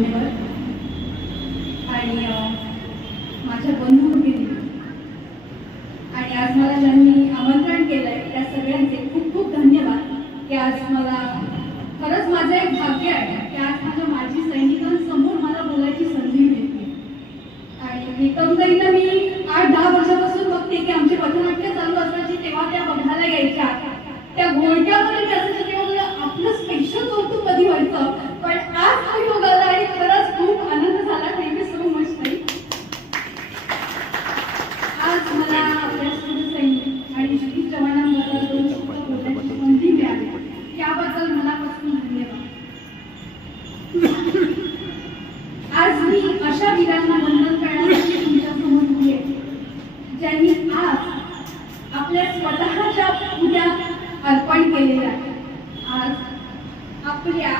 धन्यवाद. आणि माझ्या बंधू भगिनी आणि आज मला ज्यांनी आमंत्रण केलंय त्या सगळ्यांचे खूप खूप धन्यवाद की आज मला खरंच माझं एक भाग्य आहे की आज माझ्या माजी सैनिकांसमोर मला बोलायची संधी मिळते. आणि एकंदरीत मी 8-10 वर्षापासून बघते की आमचे पथनाट्य चालू असायची तेव्हा त्या बघायला यायच्या. त्या घोळक्यामध्ये असायच्या तेव्हा आपलं स्पेशल कौतुक कधी व्हायचं. पण आज हा योग आला आणि खरंच खूप आनंद झाला. थँक्यू सो मच ताई. आज मला आपल्या सैनिक आणि शहीद जवानांबद्दल 2 शब्द बोलण्याची संधी मिळाली त्याबद्दल मनापासून धन्यवाद. आज मी अशा वीरांना वंदन करण्यासाठी तुमच्या समोर उभी आहे ज्यांनी आज आपल्या स्वतःच्या उद्या अर्पण केलेले आहे. आज आपल्या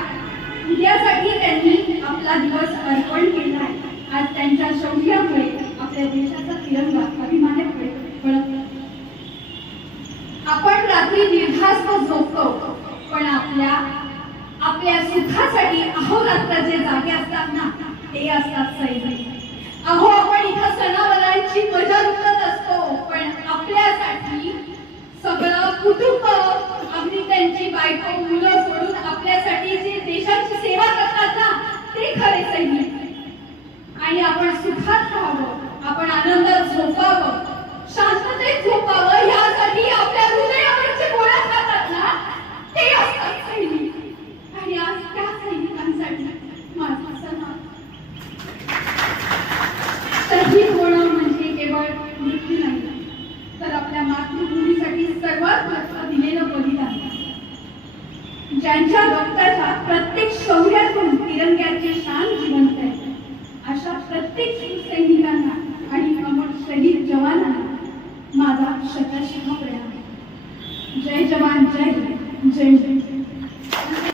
उद्यासाठी त्यांनी आपला दिवस अर्पण केला आहे. आज त्यांच्या शौर्यामुळे आपल्या देशाचा तिरंगा अभिमाने फडकतो. आपण रात्री निर्धास्त झोपतो पण आपल्या सुखासाठी अहोरात्र जे जागे असतात ना ते असतात सैनिक. अहो आपण इथं सणावारांची मजा लुटत असतो पण आपल्यासाठी सगळं कुटुंब अगदी त्यांची बायको मुलं सोडून आपल्यासाठी जे देशाची सेवा करतात ना ते खरे सैनिक. आणि आपण सुखात राहावं, आपण आनंदात झोपावं, शांततेत झोपावं यासाठी आपल्या हृदयावरचे गोळ्या खातात ना ते असतात सैनिक. आणि आज त्या सैनिकांसाठी माझा सन्मान. शहीद होणं म्हणजे केवळ मृत्यू नाही तर आपल्या मातृभूमीसाठी सर्वात महत्त्व दिलेलं बलिदान. ज्यांच्या रक्ताच्या प्रत्येक शौर्यातून तिरंग्याचे शान जिवंत आहे अशा प्रत्येक सैनिकांना आणि अमर शहीद जवानांना माझा शतशः प्रणाम. जय जवान जय जय जय.